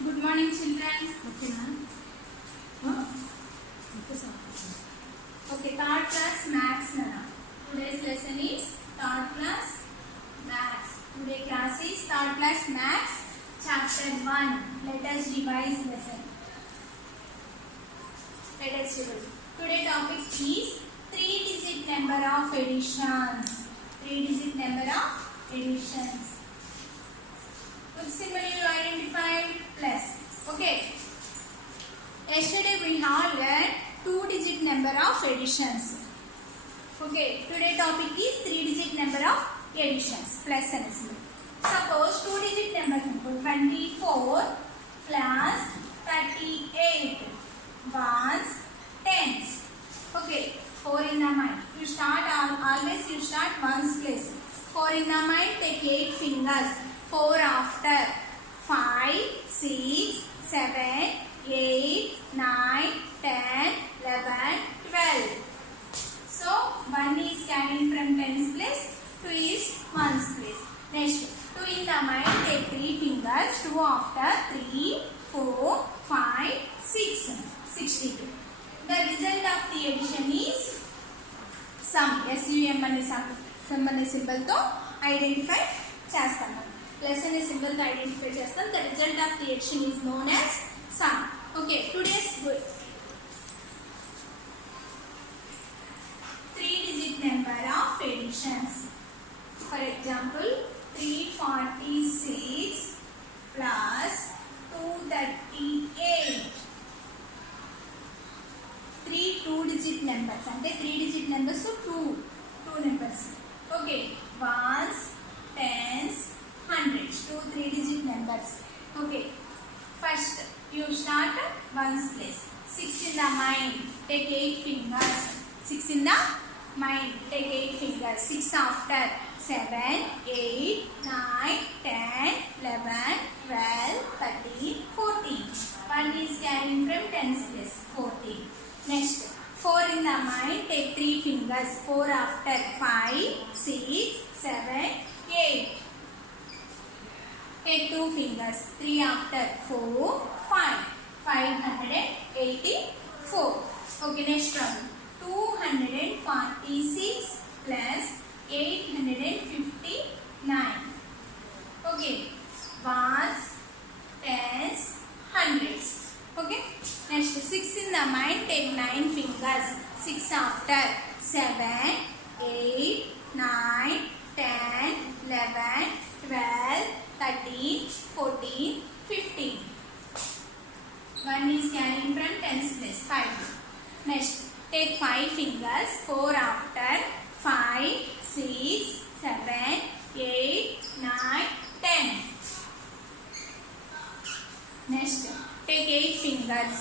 Good morning, children. Okay, ma'am. Okay, third class maths now. Today's lesson is third class maths. Today class is third class maths, chapter 1. Let us revise lesson. Let us revise. Today topic is 3-digit number of additions. 3-digit number of additions. Which symbol you identified? Plus. Okay. Yesterday we have learned 2-digit number of additions. Okay. Today topic is 3-digit number of additions. Plus and symbol. Suppose 2-digit number 24 plus 38 ones tens. Okay. 4 in the mind. You start always you start ones place. 4 in the mind, take 8 fingers. 4 after 5, 6, 7, 8, 9, 10, 11, 12. So 1 is carrying from tens place, 2 is ones place. Next 2 in the mind, take 3 fingers. 2 after 3, 4, 5, 6, 62. The result of the addition is sum. SUM అనే sum అనే symbol తో identify చేస్తాం. Plus అనే symbol తో identify చేస్తాం. The result of the addition is known as sum. Okay, today's 3-digit number of additions. For example, 346 plus 238. 3 2-digit numbers. అంటే 3-digit numbers 2 numbers. Okay, ones, tens, hundreds. 2 3-digit numbers. Okay, first you start ones place. 6 in the mind, take 8 fingers. 6 in the mind, take 8 fingers. 6 after 7, 8, 9, 10, 11, 12, 13, 14. 1 is carrying from tens place, 14. Next, 4 in the mind, take 3 fingers. 4 after 5, 6, 7, 8. Take 2 fingers. 3 after 4, 5. 584. Okay, next one. 246 plus 859. Okay, ones, tens, hundreds. Okay, next 6 in the mind, take 9 fingers. 6 after 7, 8, 9, 10, 11, 12, 13, 14, 15. 1 is carrying from tens place, 5. Next, take 5 fingers. 4 after 5, 6, 7, 8, 9, 10. Next, take 8 fingers.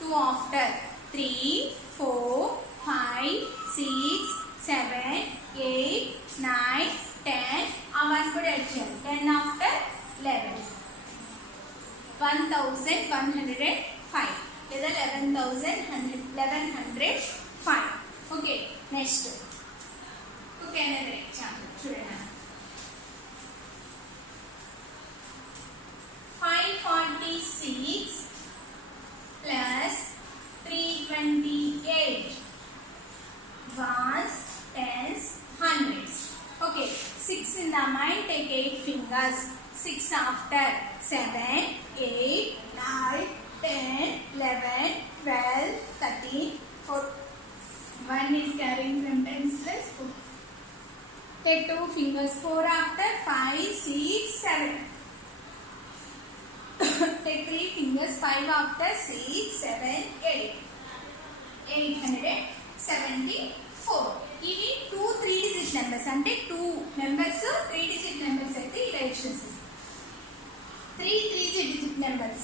2 after 3, 4, 5, 6, 7, 8, 9, 10. A 1 could add 10 after 11. 1105. లేదా 1105. Okay, next. Okay, another example. చూడండి. 546 plus 328. Ones, tens, hundreds. Okay, 6 in the mind, take 8 fingers. 6 after 7, 8, 9, 10, 11, 12, 13, 14. 1 is carrying from tens place. Take 2 fingers. 4 after 5, 6, 7. Take 3 fingers. 5 after 6, 7, 8. 874. ఇవి 2 3-digit numbers. అంటే 2 members 3-digit numbers అయితే ఇలా additions. 3 3-digit numbers.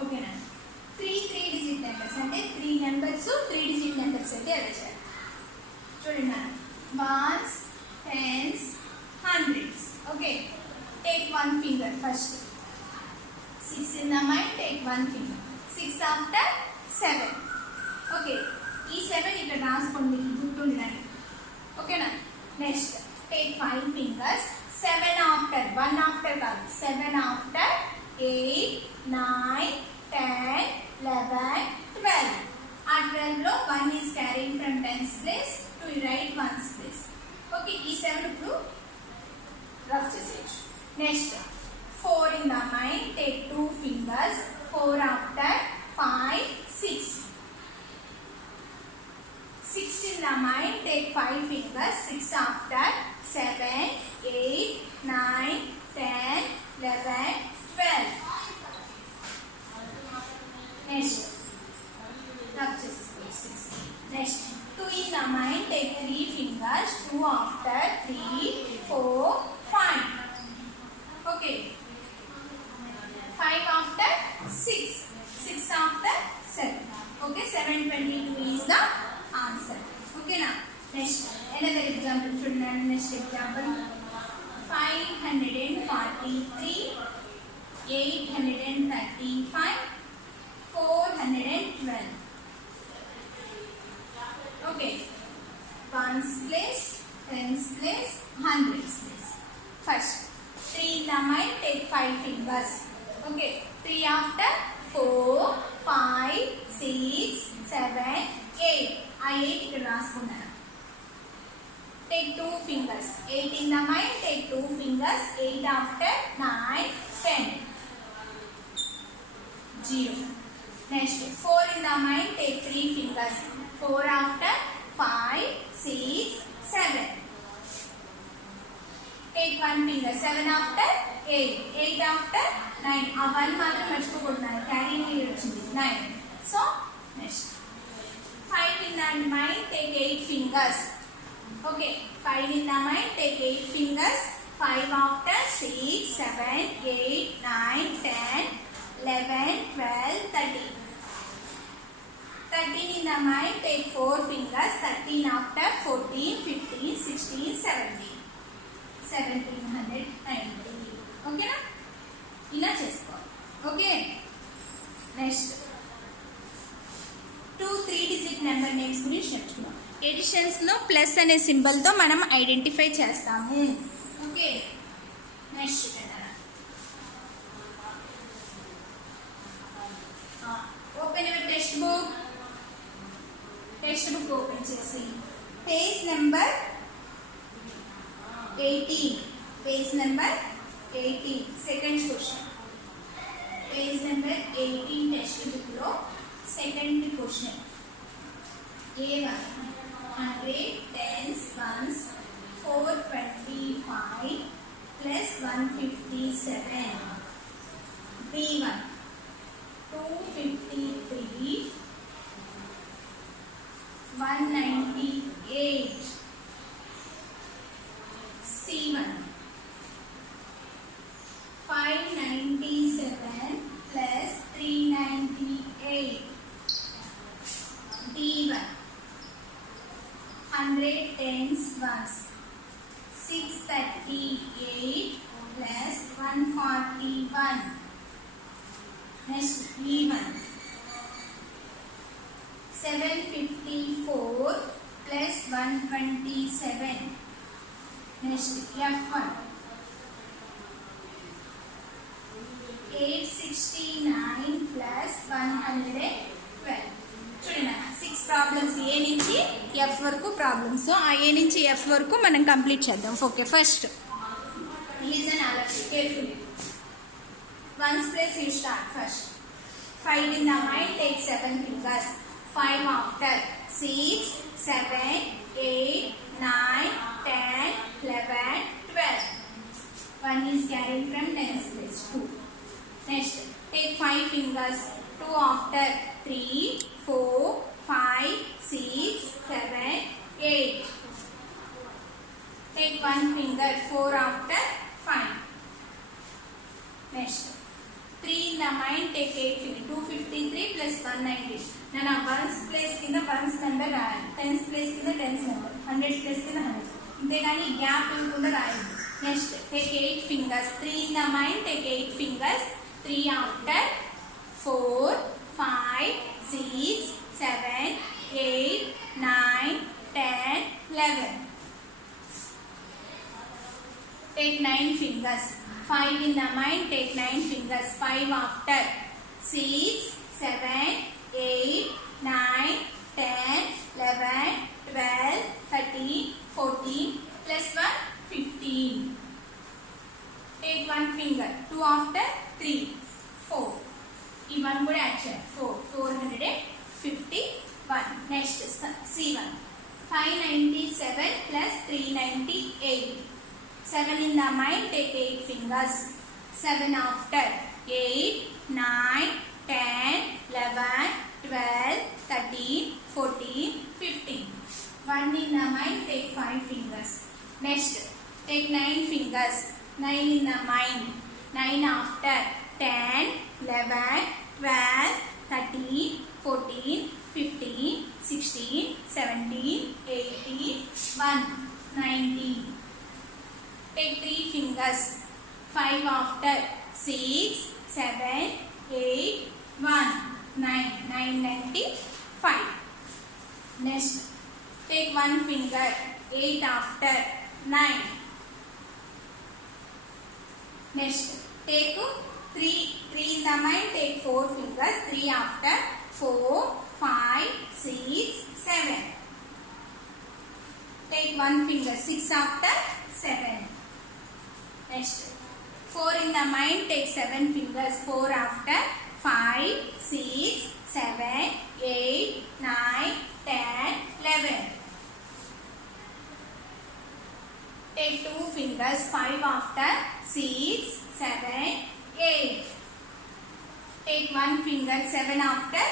ఓకేనా? 3 3-digit numbers. అంటే 3 members 3-digit numbers అయితే అదే చేయాలి. చూడండి, ones, tens, hundreds. Okay, take 1 finger first. 6 in the mind, take 1 finger. 6 after 7. Okay, ఈ 7 ఇక్కడ రాసుకోండి, గుర్తుండడానికి. ఓకేనా? Next, take 5 fingers. 7 after, 1 after kaadu. 7 after 8, 9, 10, 11, 12. At 12 lo 1 is carrying from tens place to right ones place. Okay, ee 7 ఇప్పుడు rough చేసేయచ్చు. Next, 4 in the mind, take 2 fingers. 4 after 5, 6. 6 in the mind, take 5 fingers. 6 after 7, 8, 9, 10, 11, 12. Next, rough చేసేసుకోవచ్చు 6. Next, 2 in the mind, take 3 fingers. 2 after 3, 4, 5. Okay. 5 after 6. 6 after 7. Okay, 722 is the answer. Okay now. Next, another example. Next example. 543, 835, 412. Okay. Ones place, tens place, hundreds place. First, 3 in the mind, take 5 fingers. Okay, 3 after 4, 5, 6, 7, 8. I 8 ఇక్కడ రాసుకున్నాను. Take 2 fingers. 8 in the mind, take 2 fingers. 8 after 9, 10. 0. Next, 4 in the mind, take 3 fingers. 4 after 5, 6, 7. Take 1 finger. 7 after 8. 8 after 9. ఆ 1 మాత్రం మర్చిపోకూడదు. Carry వచ్చింది 9. So, next. 5 in the mind, take 8 fingers. Okay, 5 in the mind, take 8 fingers. 5 after 6, 7, 8, 9, 10, 11, 12, 13. 13 in the mind, take 4 fingers. 13 after 14, 15, 16, 17. 1790. Okay na? ఇలా చేసుకోవాలి. Okay, next 2 3 digit number names గురించి చెప్పుకున్నాం. Editions లో plus అనే సింబల్ తో మనం identify చేస్తాము. Okay, next open your text book. Text book open చేసి page number 18. Page number 18 second question. Page number 18 text book లో second question. A1 100 tens ones 425 plus 157. B1 253 198. C1 597 plus 398. D1 100 tens ones 638 plus 141. Next, E1 754 plus 127. Next, F1 869 plus 112. చూడండి, 6 problems ఏ నుంచి F వరకు problems. ఆ ఏ నుంచి F వరకు మనం complete చేద్దాం. Okay, first listen alert carefully. Ones place you start. First 5 in the mind, take 7 fingers. 5 after 6, 7, 8, 9, 10, 11, 12. 1 is carried from tens place. 2. Next, take 5 fingers. 2 after 3, 4, 5, 6, 7, 8. Take 1 finger. 4 after 5. Next, 3 in the mind, take 8 fingers. 253 plus 190. Now ones place కింద ones number రాయాలి. tens place కింద tens number. 100 place కింద 100. అంతేగాని gap ఇవ్వకుండా రాయాలి. Next, take 8 fingers. 3 in the mind, take 8 fingers. 3 after 4, 5, 6, 7, 8, 9, 10, 11. take 9 fingers. 5 in the mind, take 9 fingers. 5 after. 6, 7, 8, 9, 10, 11, 12, 13, 14, plus 1, 15. Take 1 finger. 2 after. 3, 4. This one would add 4. 451. Next, C1. 597 plus 398. 7 in the mind, take 8 fingers. 7 after. 8, 9, 10, 11, 12, 13, 14, 15. 1 in the mind, take 5 fingers. Next, take 9 fingers. 9 in the mind. 9 after. 10, 11, 12, 13, 14, 15, 16, 17, 18, 1, 19. Take 3 fingers. 5 after. 6, 7, 8, 1, 9. 995. Next, take 1 finger. 8 after. 9. Next, take 3 in the mind, take 4 fingers. 3 after. 4, 5, 6, 7. Take 1 finger. 6 after. 7. Next, 4 in the mind, take 7 fingers. 4 after. 5, 6, 7, 8, 9, 10, 11. Take 2 fingers. 5 after. 6, 7, 8. Take 1 finger. 7 after.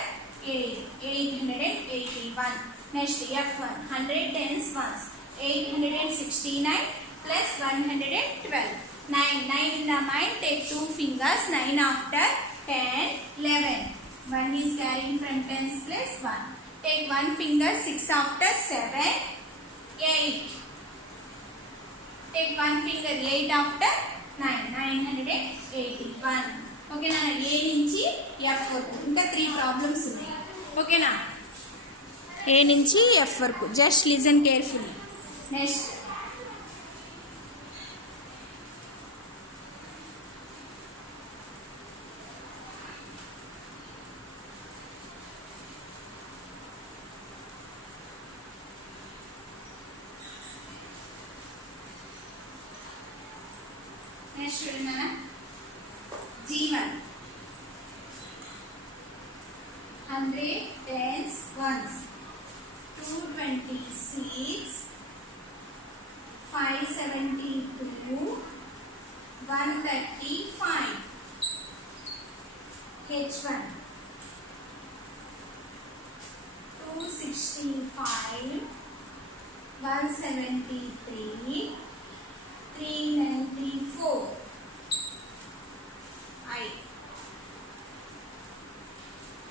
8. 881. Next, F1. 100 tens ones. 869 plus 112. 9. 9 in the mind. Take 2 fingers. 9 after. 10, 11. 1 is carrying front tens plus 1. Take 1 finger. 6 after. 7, 8. Take 1 finger. 8 after. 9. 981. Okay na, A నుంచి F వరకు ఇంకా 3 problems ఉన్నాయి. ఓకేనా, A నుంచి F వరకు. Just listen carefully. Next, చూడండి అన్న. G1. 100 tens ones. 226, 572, 135. H1. 265, 173, 394. I.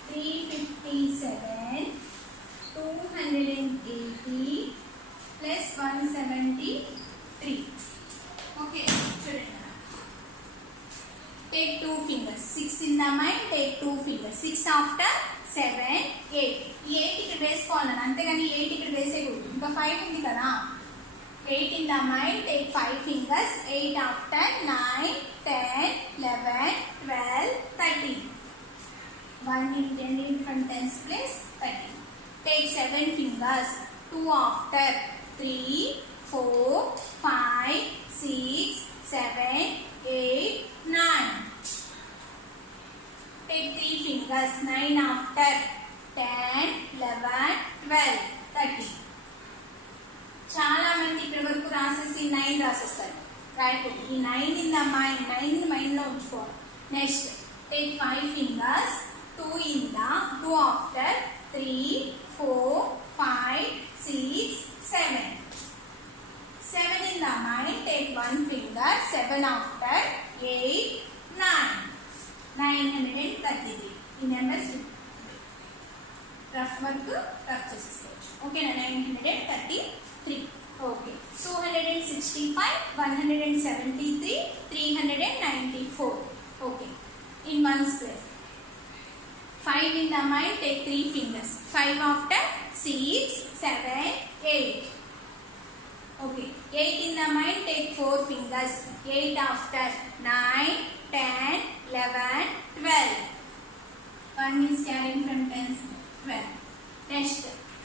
357, 280 plus 173. Okay, చూడండి. Take 2 fingers. 6 in the mind, take 2 fingers. 6 after. 7, 8. ఈ 8 ఇక్కడ వేసుకోవాలని, అంతేగాని 8 ఇక్కడ వేసేయకూడదు. ఇంకా 5 ఉంది కదా. 8 in the mind, take 5 fingers. 8 after. 9, 10, 11, 12, 13. 1 in 10 in front tens place 13. Take 7 fingers. 2 after. 3, 4, 5, 6, 7, 8, 9. Take 3 fingers. 9 after. 10, 11, 12, 13. చాలా మంది ఇక్కడ వరకు రాసేసి 9 రాసేస్తారు. రాయకూడదు. ఈ 9 in the mind, 9 మైండ్ లో ఉంచుకోవాలి. Next, take 5 fingers. 2 in the, 2 after. 3, 4, 5, 6, 7. 7 in the mind, take 1 finger. 7 after. 8, 9. 933. ఈ నెంబర్స్ రఫ్ వర్క్ రఫ్ చేసేసుకోవచ్చు. ఓకేనా, 933. Okay, 265, 173, 394. Okay, in ones place. 5 in the mind, take 3 fingers. 5 after. 6, 7, 8. Okay, 8 in the mind, take 4 fingers. 8 after 9, 10, 11, 12. 1 is carrying from 10, 12. Next,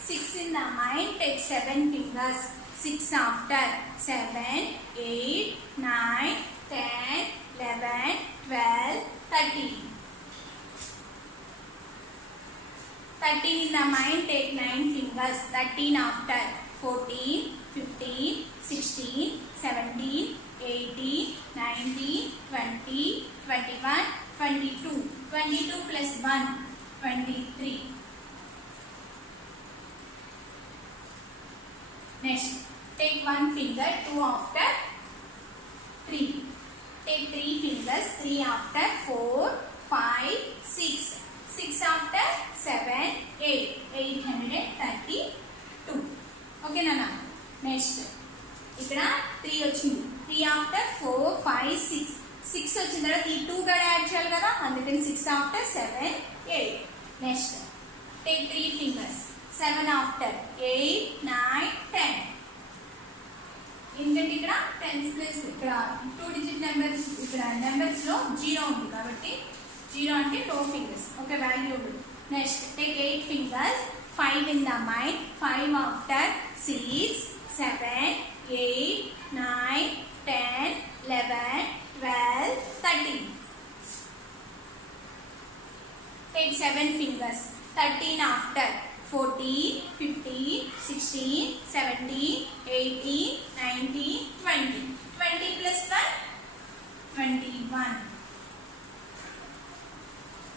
6 in the mind, take 7 fingers. 6 after 7, 8, 9, 10, 11, 12, 13. 13 in the mind, take 9 fingers. 13 after 14, 15, 16, 17, 18, 19, 20, 21, 22. 22 plus 1, 23. Next, take 1 finger, 2 after 3. Take 3 fingers, 3 after 4, 5, 6. 6 after 7, 8. 832. Okay, Nana. Next, ఇక్కడ 3 వచ్చింది. 3 after 4, 5, 6. 6 వచ్చిన తర్వాత ఈ 2 కూడా add చేయాలి కదా, అందుకని 6 after 7, 8. Next, take 3 fingers. 7 after 8, 9, 10. ఎందుకంటే ఇక్కడ 10 ప్లస్ ఇక్కడ 2 డిజిట్ నెంబర్స్, ఇక్కడ నెంబర్స్ లో 0 ఉంది కాబట్టి 0 అంటే 2 fingers. ఓకే, వాల్యూ ఉంది. Next, take 8 fingers. 5 in the mind. 5 after 6, 7, 8, 9, 10, 11, 12, 13. Take 7 fingers. 13 after 14, 15, 16, 17, 18, 19, 20. 20 plus 1, 21.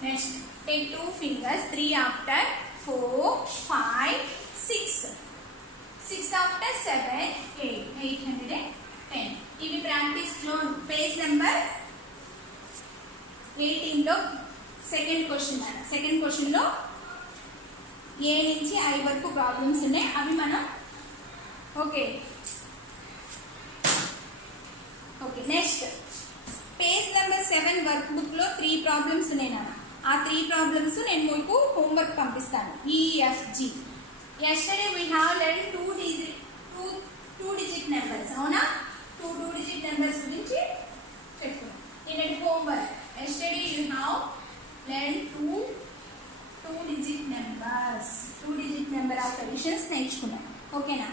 Next, take 2 fingers. 3 after 4, 5, 6. 6 after 7, 8. 810. ఇవి ప్రాక్టీస్ లో పేజ్ నెంబర్ 18 లో సెకండ్ క్వశ్చన్ లో ఏ నుంచి ఐ వరకు ప్రాబ్లమ్స్ ఉన్నాయి, అవి మనం okay. Next, page number 7 work book లో 3 ప్రాబ్లమ్స్ ఉన్నాయి నాన్న. ఆ 3 ప్రాబ్లమ్స్ నేను మీకు హోంవర్క్ పంపిస్తాను. EFG. Yesterday we have learned two digit numbers. అవునా? 2 digit numbers గురించి చెప్పుకున్నాం. నిన్నటి homework. Yesterday you have learned two digit numbers. 2 digit number of additions నేర్చుకున్నాం. ఓకేనా?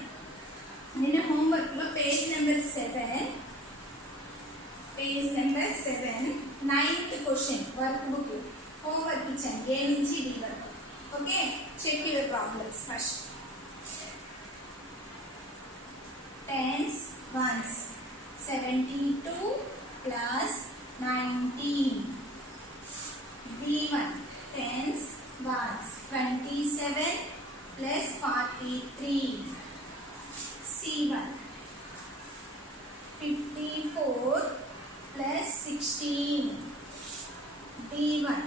నిన్న హోంవర్క్ లో page number 7 9th question work book homework ఇచ్చాను, ఏ నుంచి డి వరకు. Okay, check your problems first. Tens ones 72 plus 19. B1 tens ones 27 plus 43. C1 54 plus 16. D1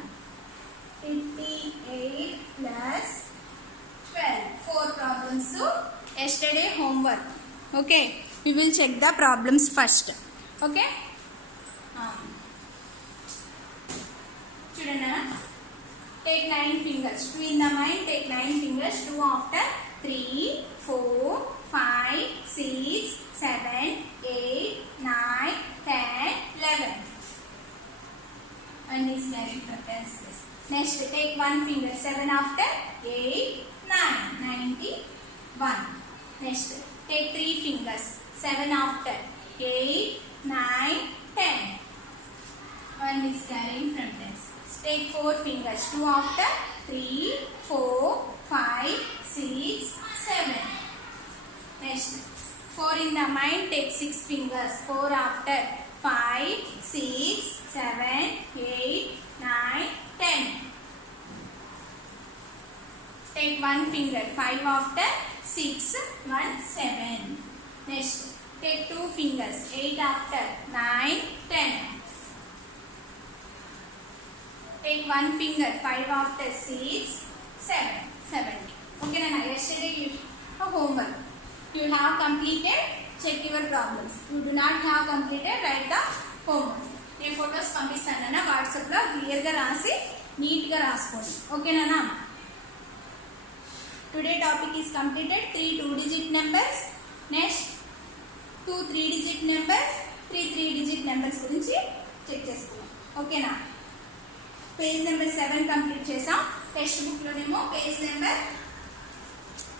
58 plus 12. 4 problems. So yesterday homework. Okay, we will check the problems first. Okay, children, take 9 fingers. 2 in the mind, take 9 fingers. 2 after 3, 4, 5, 6, 7, 8, 9, 10, 11. And is married for 10 space. Next, take 1 finger. 7 after 8, 9, 91. Next, take 3 fingers. 7 after 8, 9, 10. 1 is carrying from 10. Take 4 fingers. 2 after 3, 4, 5, 6, 7. Next, 4 in the mind. Take 6 fingers. 4 after 5, 6, 7, 8, 9, 10. Take 1 finger. 5 after 6, 1, 7. Next, take 2 fingers. 8 after 9, 10. Take 1 finger. 5 after 6, 7, 70. Okay, Nana. Yesterday you have homework. You have completed. Check your problems. You do not have completed. Write the homework. నేను photos పంపిస్తానన్నా వాట్సాప్లో క్లియర్గా రాసి నీట్గా రాసుకోండి. ఓకేనా? Today topic is completed. 3 2-digit numbers. Next, 2 3 digit numbers 3 digit numbers గురించి check చేసుకున్నాం. ఓకేనా? పేజ్ నెంబర్ 7 కంప్లీట్ చేసాం. టెక్స్ట్ బుక్లోనేమో పేజ్ నెంబర్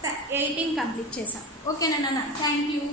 18 కంప్లీట్ చేసాం. ఓకేనా నాన్న? Thank you.